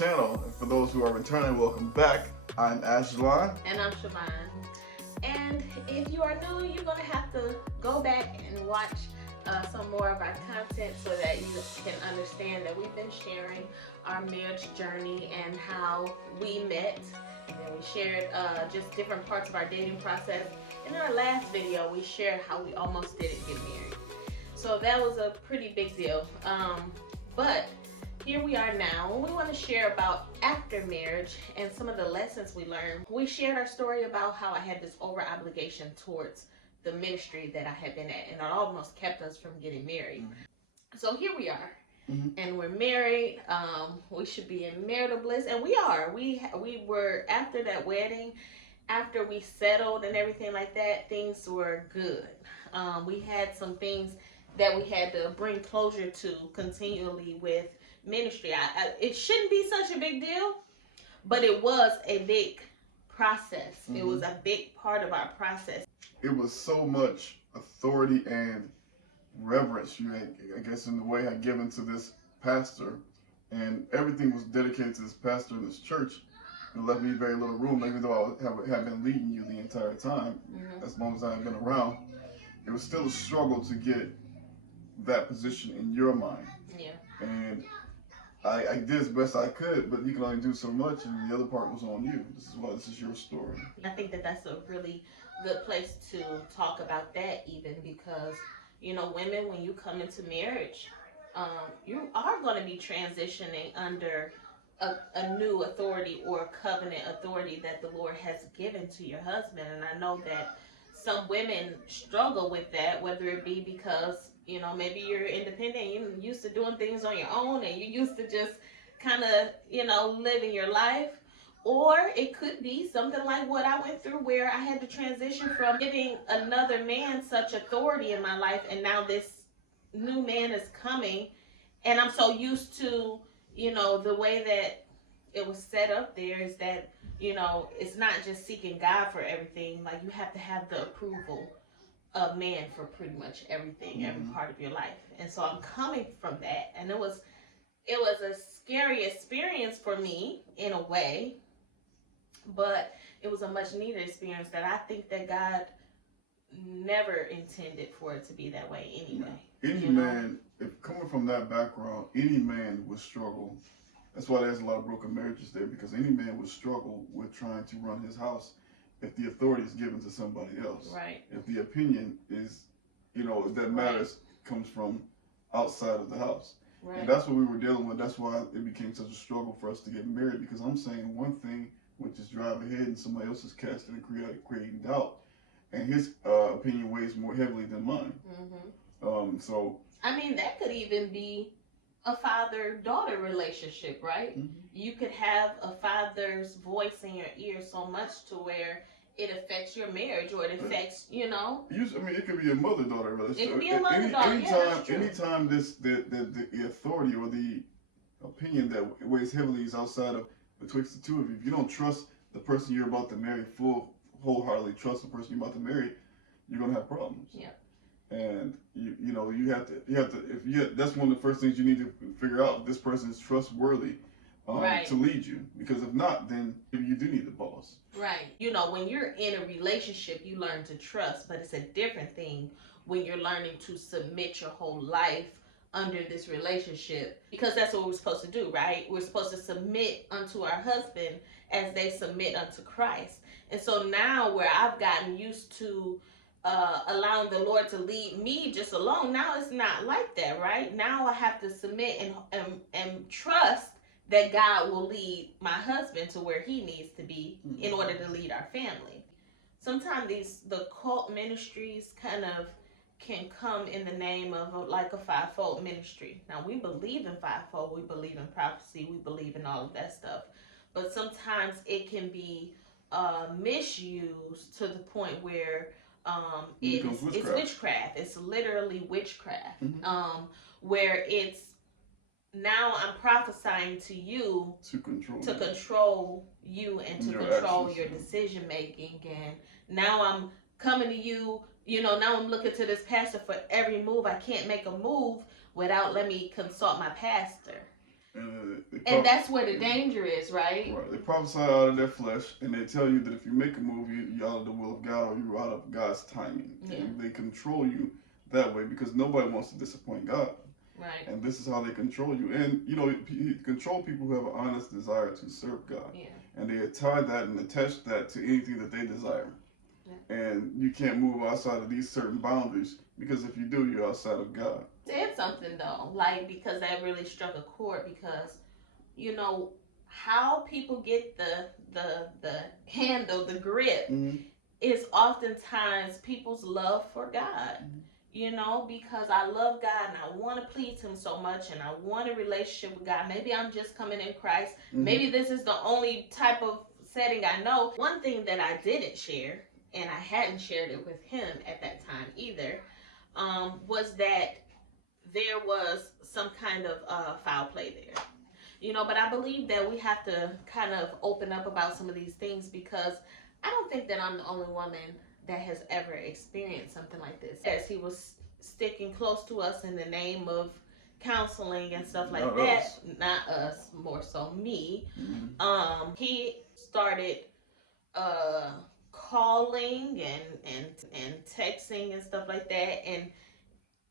channel. And for those who are returning, welcome back. I'm Ashlon. And I'm Siobhan. And if you are new, you're going to have to go back and watch some more of our content so that you can understand that we've been sharing our marriage journey and how we met. And then we shared just different parts of our dating process. And in our last video, we shared how we almost didn't get married. So that was a pretty big deal. But here we are now. We want to share about after marriage and some of the lessons we learned. We shared our story about how I had this over obligation towards the ministry that I had been at, and it almost kept us from getting married. So here we are, and we're married. We should be in marital bliss, and we are. We were, after that wedding, after we settled and everything like that, things were good. We had some things that we had to bring closure to continually with ministry. It shouldn't be such a big deal, but it was a big process. It was a big part of our process. It was so much authority and reverence you had, I guess, in the way I given to this pastor, and everything was dedicated to this pastor in this church. It left me very little room, even though I have been leading you the entire time, as long as I have been around. It was still a struggle to get that position in your mind. Yeah. And I did as best I could, but you can only do so much, and the other part was on you. This is your story. I think that that's a really good place to talk about that, even because, you know, women, when you come into marriage, you are going to be transitioning under a new authority or covenant authority that the Lord has given to your husband. And I know that some women struggle with that, whether it be because, you know, maybe you're independent, you're used to doing things on your own, and you used to just kind of, you know, living your life. Or it could be something like what I went through, where I had to transition from giving another man such authority in my life, and now this new man is coming, and I'm so used to, you know, the way that it was set up there is that, you know, it's not just seeking God for everything. Like, you have to have the approval of man for pretty much everything, every part of your life. And so I'm coming from that, and it was a scary experience for me in a way, but it was a much needed experience that I think that God never intended for it to be that way anyway. Any man, if coming from that background, any man would struggle. That's why there's a lot of broken marriages there, because any man would struggle with trying to run his house if the authority is given to somebody else. Right. If the opinion is, you know, that matters comes from outside of the house. Right. And that's what we were dealing with. That's why it became such a struggle for us to get married, because I'm saying one thing, which is drive ahead, and somebody else is casting and creating doubt. And his opinion weighs more heavily than mine. So I mean, that could even be a father-daughter relationship, right? You could have a father's voice in your ear so much to where it affects your marriage, or it affects, you know. I mean, it could be a mother-daughter relationship. It could be a mother-daughter. Anytime the authority or the opinion that weighs heavily is outside of betwixt the two of you. If you don't trust the person you're about to marry, wholeheartedly trust the person you're about to marry, you're gonna have problems. Yeah. And you have to. That's one of the first things you need to figure out. If this person is trustworthy to lead you, because if not, then you do need the boss. Right. You know, when you're in a relationship, you learn to trust, but it's a different thing when you're learning to submit your whole life under this relationship, because that's what we're supposed to do, right? We're supposed to submit unto our husband as they submit unto Christ. And so now, where I've gotten used to allowing the Lord to lead me just alone, now it's not like that, right? Now I have to submit and trust that God will lead my husband to where he needs to be in order to lead our family. Sometimes the cult ministries kind of can come in the name of like a fivefold ministry. Now, we believe in fivefold, we believe in prophecy, we believe in all of that stuff, but sometimes it can be misused to the point where it's witchcraft. It's literally witchcraft. Where it's, now I'm prophesying to you to control you and to control your decision making, and now I'm coming to you, you know, now I'm looking to this pastor for every move. I can't make a move without let me consult my pastor. And that's where the danger is, right? Right. They prophesy out of their flesh, and they tell you that if you make a movie, you're out of the will of God or you're out of God's timing. Yeah. And they control you that way because nobody wants to disappoint God. Right. And this is how they control you. And, you know, control people who have an honest desire to serve God. Yeah. And they tie that and attach that to anything that they desire. Yeah. And you can't move outside of these certain boundaries because if you do, you're outside of God. Said something though, like, because that really struck a chord because, you know, how people get the handle, the grip, is oftentimes people's love for God. You know, because I love God and I want to please Him so much and I want a relationship with God. Maybe I'm just coming in Christ. Maybe this is the only type of setting I know. One thing that I didn't share, and I hadn't shared it with him at that time either, was that there was some kind of foul play there. You know, but I believe that we have to kind of open up about some of these things because I don't think that I'm the only woman that has ever experienced something like this. As he was sticking close to us in the name of counseling and stuff like that, not us, more so me. He started calling and texting and stuff like that, and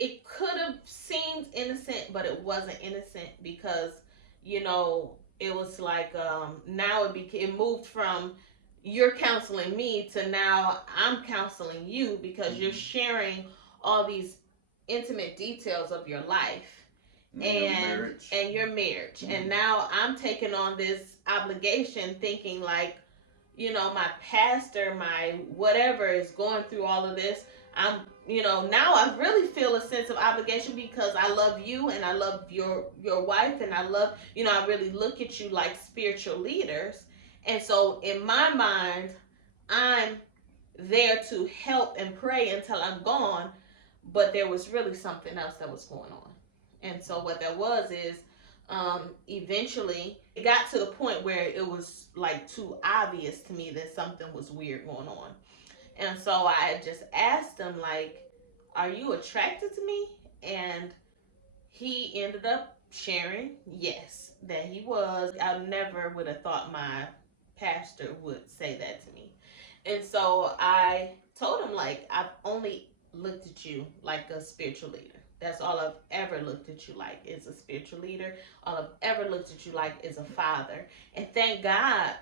it could have seemed innocent, but it wasn't innocent because, you know, it was like now it moved from you're counseling me to now I'm counseling you because you're sharing all these intimate details of your life and your marriage. And now I'm taking on this obligation thinking like, you know, my pastor, my whatever is going through all of this. I'm, you know, now I really feel a sense of obligation because I love you and I love your wife and I love, you know, I really look at you like spiritual leaders. And so in my mind, I'm there to help and pray until I'm gone, but there was really something else that was going on. And so what that was is eventually it got to the point where it was like too obvious to me that something was weird going on. And so I just asked him, like, are you attracted to me? And he ended up sharing, yes, that he was. I never would have thought my pastor would say that to me. And so I told him, like, I've only looked at you like a spiritual leader. That's all I've ever looked at you like is a spiritual leader. All I've ever looked at you like is a father. And thank God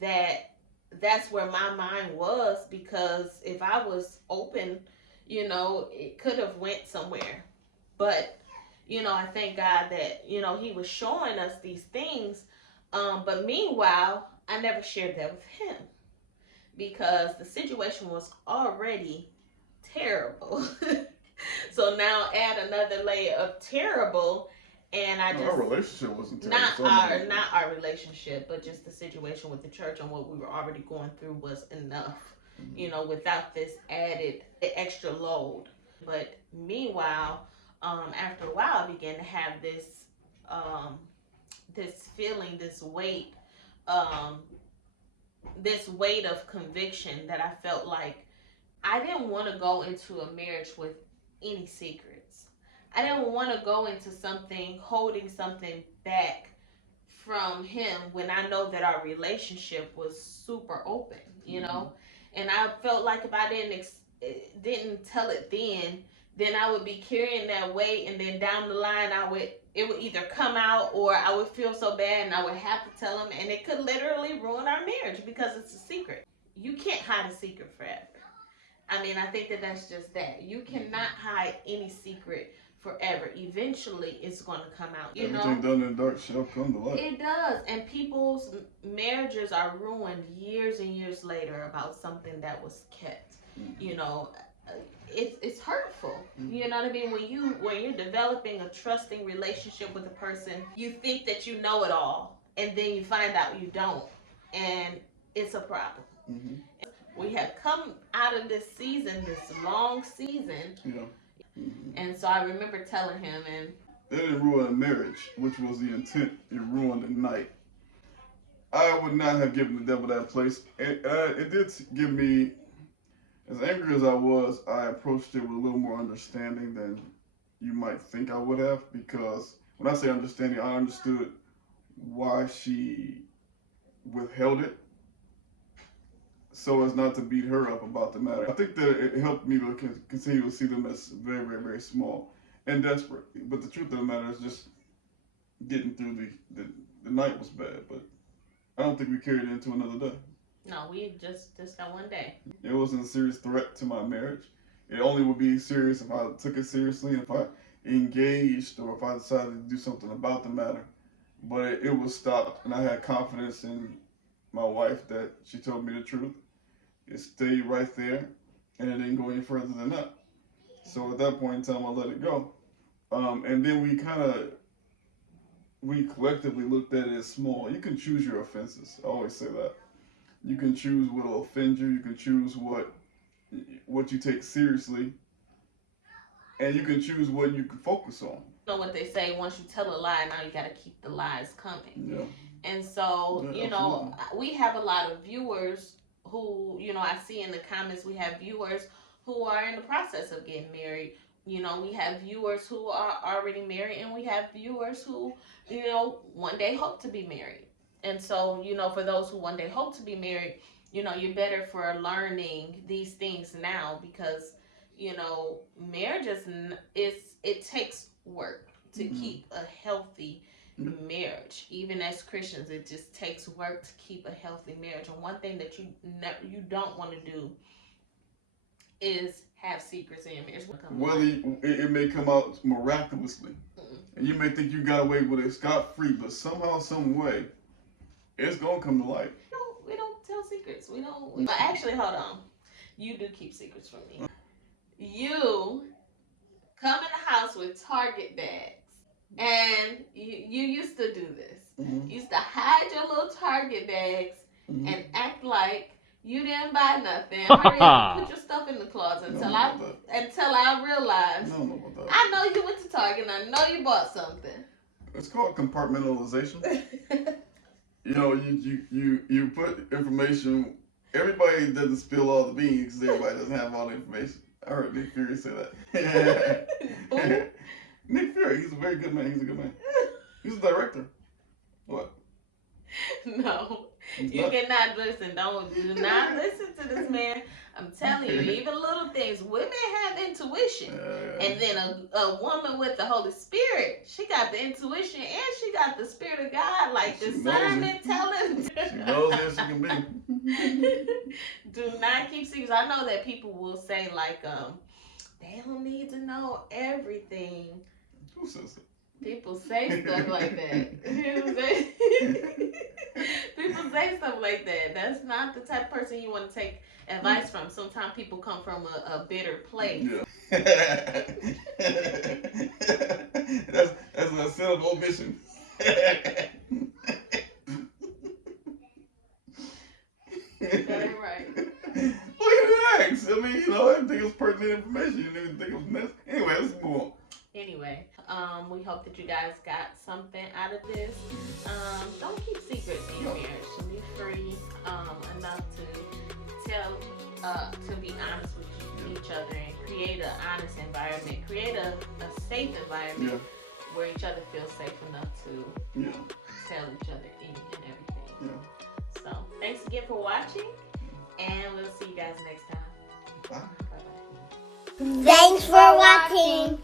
that that's where my mind was, because if I was open, you know, it could have went somewhere. But, you know, I thank God that, you know, he was showing us these things. But meanwhile, I never shared that with him because the situation was already terrible. So now add another layer of terrible, and I just, our relationship wasn't terrible. Not our relationship, but just the situation with the church and what we were already going through was enough. You know, without this added extra load. But meanwhile, after a while, I began to have this this feeling, this weight of conviction that I felt like I didn't want to go into a marriage with any secrets. I didn't want to go into something holding something back from him when I know that our relationship was super open, you know? And I felt like if I didn't tell it then I would be carrying that weight, and then down the line it would either come out or I would feel so bad and I would have to tell him, and it could literally ruin our marriage because it's a secret. You can't hide a secret forever. I mean, I think that that's just that. You cannot hide any secret forever. Eventually, it's going to come out. You Everything done in the dark shall come to light. It does. And people's marriages are ruined years and years later about something that was kept. You know, it's hurtful. You know what I mean? When you're developing a trusting relationship with a person, you think that you know it all, and then you find out you don't, and it's a problem. We have come out of this season, this long season. Yeah. And so I remember telling him, and it didn't ruin a marriage, which was the intent. It ruined the night. I would not have given the devil that place. It did give me, as angry as I was, I approached it with a little more understanding than you might think I would have, because when I say understanding, I understood why she withheld it so as not to beat her up about the matter. I think that it helped me to continue to see them as very, very, very small and desperate. But the truth of the matter is just getting through the night was bad, but I don't think we carried it into another day. No, we just that one day. It wasn't a serious threat to my marriage. It only would be serious if I took it seriously, if I engaged, or if I decided to do something about the matter. But it was stopped, and I had confidence in my wife that she told me the truth. It stayed right there, and it didn't go any further than that. So at that point in time, I let it go. And then we collectively looked at it as small. You can choose your offenses. I always say that. You can choose what will offend you. You can choose what you take seriously, and you can choose what you can focus on. You know what they say, once you tell a lie, now you got to keep the lies coming. Yeah. And so, Yeah, you know, we have a lot of viewers who, you know, I see in the comments, we have viewers who are in the process of getting married. You know, we have viewers who are already married, and we have viewers who, you know, one day hope to be married. And so, you know, for those who one day hope to be married, you know, you're better for learning these things now, because, you know, marriage it takes work to keep a healthy marriage. Even as Christians, it just takes work to keep a healthy marriage. And one thing that you don't want to do is have secrets in your marriage. Well, it may come out miraculously, and you may think you got away with it scot-free, but somehow, some way, it's gonna come to light. We don't tell secrets. We don't. Actually, hold on. You do keep secrets from me. You come in the house with Target bags, and you used to do this. You used to hide your little Target bags and act like you didn't buy nothing. Hurry up and put your stuff in the closet until I realized. I know you went to Target, and I know you bought something. It's called compartmentalization. You know, you put information. Everybody doesn't spill all the beans because everybody doesn't have all the information. I heard Nick Fury say that. Nick Fury, he's a very good man. He's a good man. He's a director. What? No, you cannot listen. Do not listen to this man. I'm telling you, even little things. Women have intuition, and then a woman with the Holy Spirit, she got the intuition, and she got the Spirit of God, like discernment, telling. She knows as she can be. Do not keep secrets. I know that people will say like, they don't need to know everything. Who says that? People say stuff like that. People say stuff like that. That's not the type of person you want to take advice from. Sometimes people come from a bitter place. Yeah. that's a sin of omission. That's right. Well, you asked. I mean, you know, I didn't think it was pertinent information. You didn't even think it was necessary. Anyway, let's move on. Anyway, we hope that you guys got something out of this. Don't keep secrets in your marriage. Be free enough to tell, to be honest with each other, and create an honest environment. Create a safe environment where each other feels safe enough to tell each other and everything. Yeah. So, thanks again for watching, and we'll see you guys next time. Bye. Bye-bye. Thanks for watching.